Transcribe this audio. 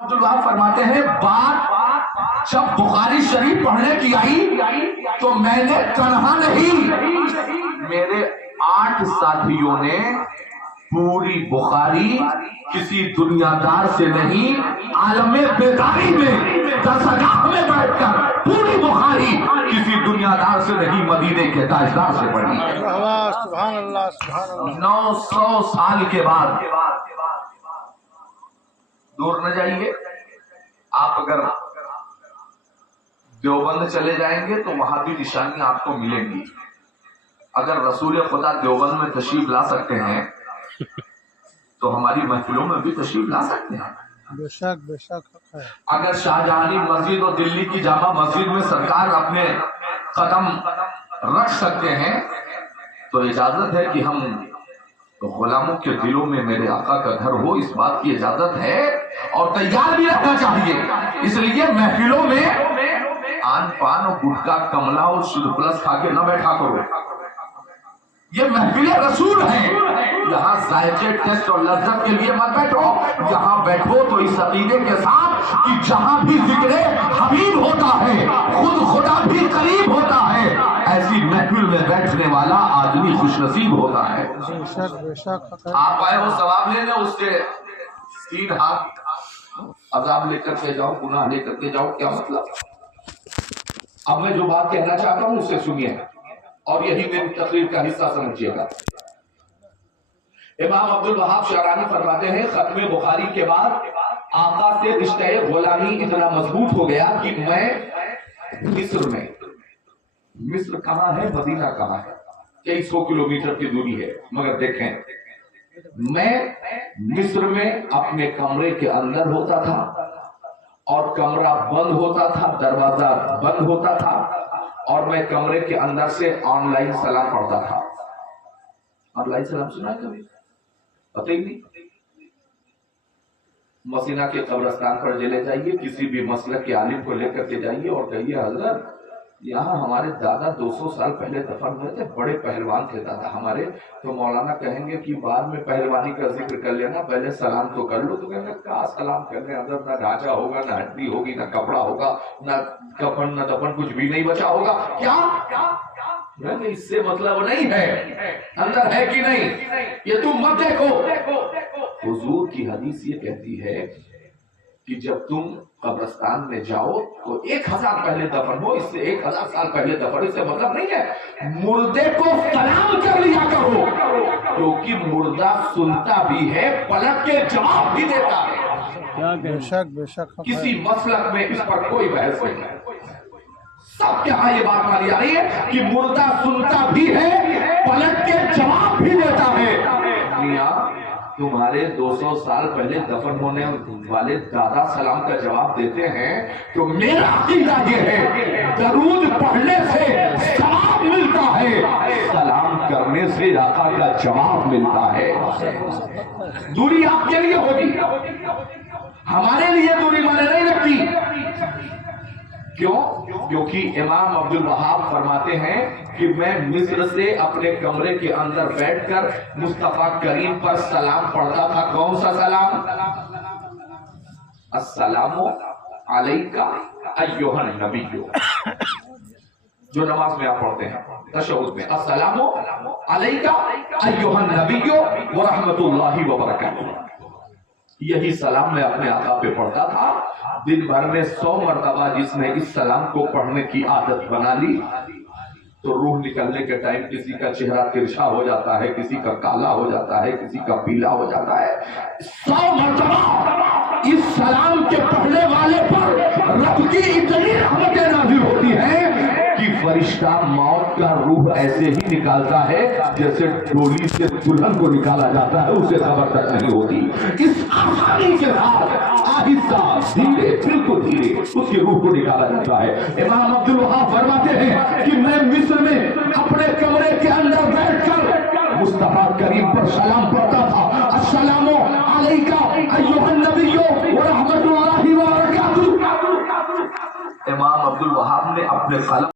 عبدالوہاب فرماتے ہیں بات جب بخاری شریف پڑھنے کی آئی تو میں نے تنہا نہیں، میرے 8 ساتھیوں نے پوری بخاری کسی دنیا دار سے نہیں، عالم بیداری میں درسگاہ میں بیٹھ کر پوری بخاری کسی دنیا دار سے نہیں، مدینے کے تاجدار سے پڑھی۔ سبحان اللہ سبحان اللہ۔ 900 سال کے بعد، دور نہ جائیے آپ، اگر دیوبند چلے جائیں گے تو وہاں بھی نشانیاں آپ کو ملیں گی۔ اگر رسول خدا دیوبند میں تشریف لا سکتے ہیں تو ہماری محفلوں میں بھی تشریف لا سکتے ہیں۔ بے شک بے شک۔ اگر شاہجہانی مسجد اور دلی کی جامع مسجد میں سرکار اپنے قدم رکھ سکتے ہیں تو اجازت ہے کہ ہم غلاموں کے دلوں میں میرے آقا کا گھر ہو، اس بات کی اجازت ہے اور تیار بھی رہنا چاہیے۔ اس لیے محفلوں میں آن پان اور گٹکا کملا اور شد پلس کھا کے نہ بیٹھا کرو، یہ محفل رسول ہیں، یہاں ذائقے ٹیسٹ اور لذت کے لیے مت بیٹھو، یہاں بیٹھو تو اس عقیدے کے ساتھ کہ جہاں بھی ذکر حبیب ہوتا ہے خود خدا بھی قریب ہوتا ہے، ایسی محفل میں بیٹھنے والا آدمی خوش نصیب ہوتا ہے۔ آپ آئے ہو ثواب لینے، اس سے 3 ہاتھ عذاب لے کر کے جاؤ، گناہ لے کر کے جاؤ، کیا مطلب؟ اب میں جو بات کہنا چاہتا ہوں اس سے سنیے اور یہی میری تقریر کا حصہ سمجھیے گا۔ امام عبدالوہاب شعرانی فرماتے ہیں ختم بخاری کے بعد آقا سے رشتہ غلامی اتنا مضبوط ہو گیا کہ میں مصر میں، مصر کہاں ہے، مدینہ کہاں ہے، 2300 کلومیٹر کی دوری ہے، مگر دیکھیں میں مصر میں اپنے کمرے کے اندر ہوتا تھا اور کمرہ بند ہوتا تھا، دروازہ بند ہوتا تھا، اور میں کمرے کے اندر سے آن لائن سلام پڑھتا تھا۔ آن لائن سلام سنا ہے کبھی؟ پتہ ہی نہیں۔ مسینہ کے قبرستان پر چلے جائیے، کسی بھی مسلک کے عالم کو لے کر کے جائیے اور کہیے حضرت یہاں ہمارے دادا 200 سال پہلے دفن ہوئے تھے، بڑے پہلوان تھے دادا ہمارے، تو مولانا کہیں گے کہ بعد میں پہلوانی کا ذکر کر لینا، پہلے سلام تو کر لو۔ تو کہیں گے کہاں سلام کرنے، اندر نہ ڈھانچہ ہوگا، نہ ہڈی ہوگی، نہ کپڑا ہوگا، نہ کفن نہ دفن، کچھ بھی نہیں بچا ہوگا۔ کیا اس سے مطلب نہیں ہے اندر ہے کہ نہیں، یہ تم مت دیکھو۔ حضور کی حدیث یہ کہتی ہے کہ جب تم قبرستان میں جاؤ تو 1000 پہلے دفن ہو، اس سے 1000 سال پہلے دفن، اس سے مطلب نہیں ہے مردے کو سلام کر لیا کرو، کیونکہ مردہ سنتا بھی ہے، پلٹ کے جواب بھی دیتا ہے۔ بے شک بے شک۔ کسی مسلک میں اس پر کوئی بحث نہیں ہے، سب کے ہاں یہ بات مانی جا رہی ہے کہ مردہ سنتا بھی ہے، پلٹ کے جواب بھی دیتا ہے۔ میاں تمہارے 200 سال پہلے دفن ہونے والے دادا سلام کا جواب دیتے ہیں تو میرا عقیدہ یہ ہے درود پڑھنے سے ثواب ملتا ہے، سلام کرنے سے آقا کا جواب ملتا ہے۔ دوری آپ کے لیے ہوگی، ہمارے لیے دوری مانے نہیں رکھتی۔ کیوں؟ کیونکہ امام عبدالوہاب فرماتے ہیں کہ میں مصر سے اپنے کمرے کے اندر بیٹھ کر مصطفیٰ کریم پر سلام پڑھتا تھا۔ کون سا سلام؟ السلام علیکہ ایھا النبی، جو نماز میں آپ پڑھتے ہیں تشہد میں، السلام علیکہ ایھا النبی ورحمۃ اللہ وبرکاتہ، یہی سلام میں اپنے آقا پہ پڑھتا تھا۔ دن بھر میں 100 مرتبہ جس نے اس سلام کو پڑھنے کی عادت بنا لی تو روح نکلنے کے ٹائم کسی کا چہرہ ترچھا ہو جاتا ہے، کسی کا کالا ہو جاتا ہے، کسی کا پیلا ہو جاتا ہے۔ 100 مرتبہ اس سلام کے پڑھنے والے پر رب کی اتنی رحمتیں نازل ہوتی ہیں کہ فرشتہ موت کا روح ایسے ہی نکالتا ہے جیسے ڈولی سے دلہن کو نکالا جاتا ہے، اسے خبر تک نہیں ہوتی۔ اس آسانی کے ساتھ آہستہ دھیرے، بالکل دھیرے اس کی روح کو نکالا جاتا ہے۔ امام عبدالوہاب فرماتے ہیں کہ میں مصر میں اپنے کمرے کے اندر بیٹھ کر مصطفیٰ کریم پر سلام پڑھتا تھا، السلام علیکہ ایھا النبی ورحمۃ اللہ وبرکاتہ۔ امام عبدالوہاب نے اپنے قلم